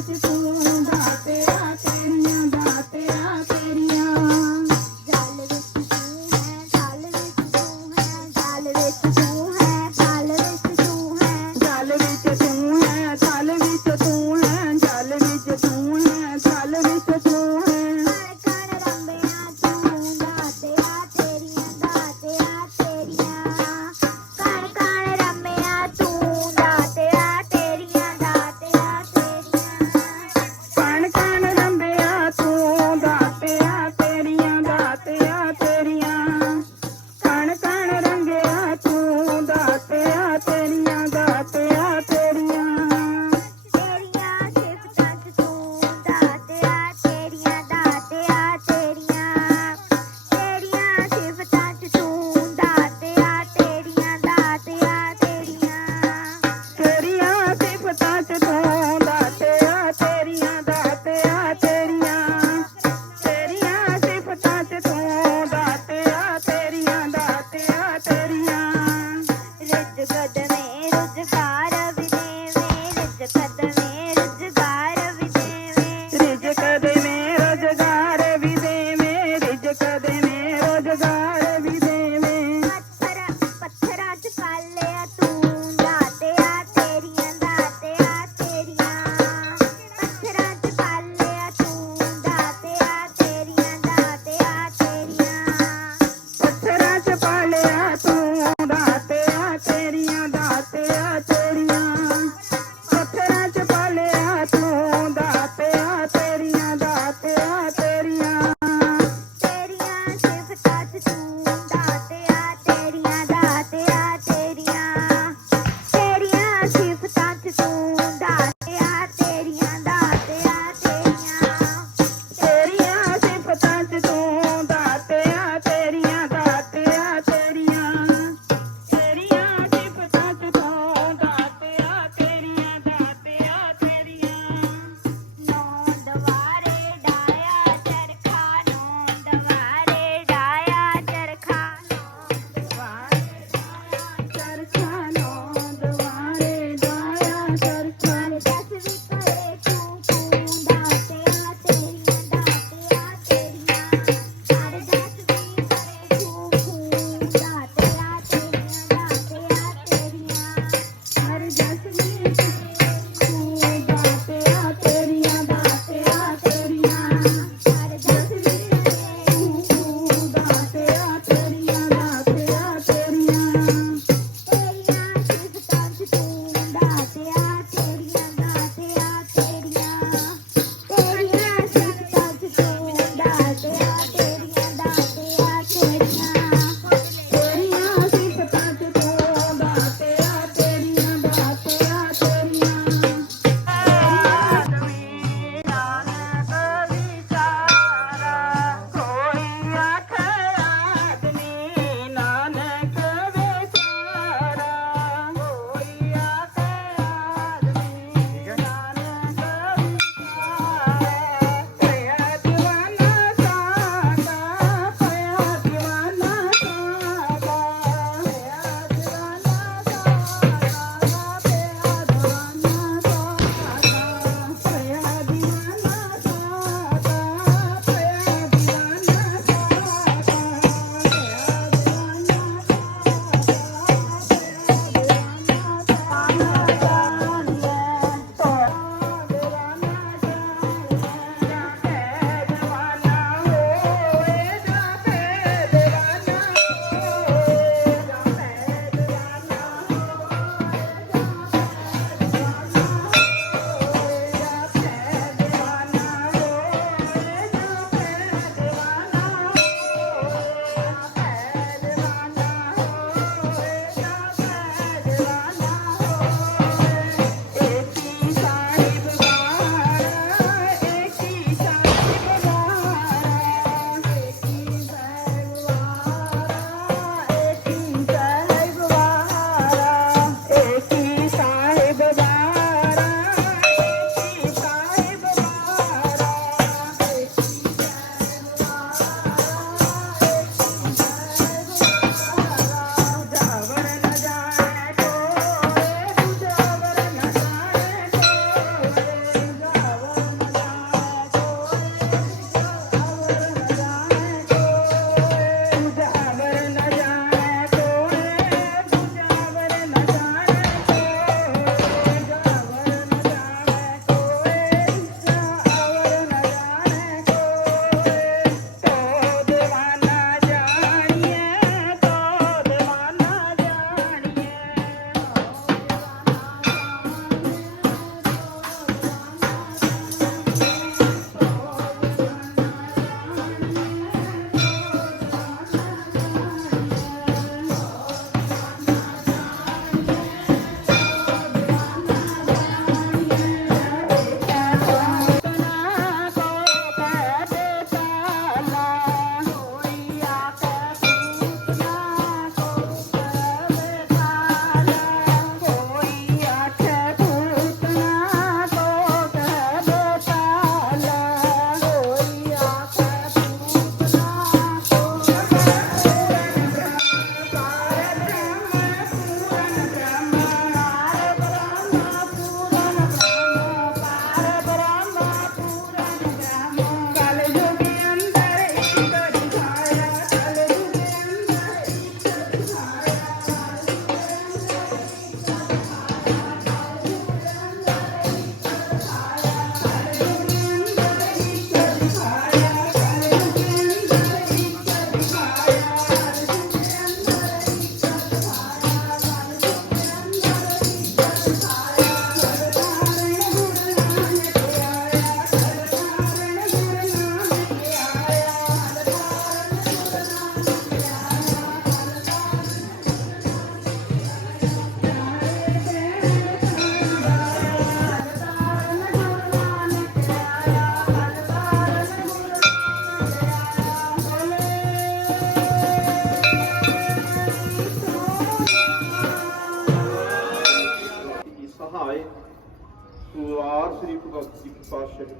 Thank you. ಕದವೇ ರುಜ ಕಾರ ವಿನೇ ರುಜ ಕದವೇ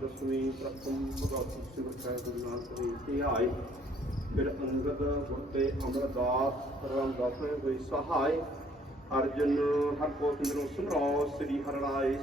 ਦਸਵੀਂ ਪ੍ਰਥਮ ਭਗਵਤ ਸਿਮਰ ਸਾਹਿਬ ਗੁਰੂ ਨਾਨਕ ਦੇਵ ਤੇ ਆਏ। ਫਿਰ ਅੰਗਦ ਗੁਰਤੇ ਅਮਰਦਾਸ ਰਾਮਦਾਸ ਹੋਏ ਸਹਾਇ ਅਰਜਨ ਹਰ ਕੋ ਸਿੰਦਰੋ ਸਿਮਰੋ ਸ੍ਰੀ ਹਰਿ ਰਾਏ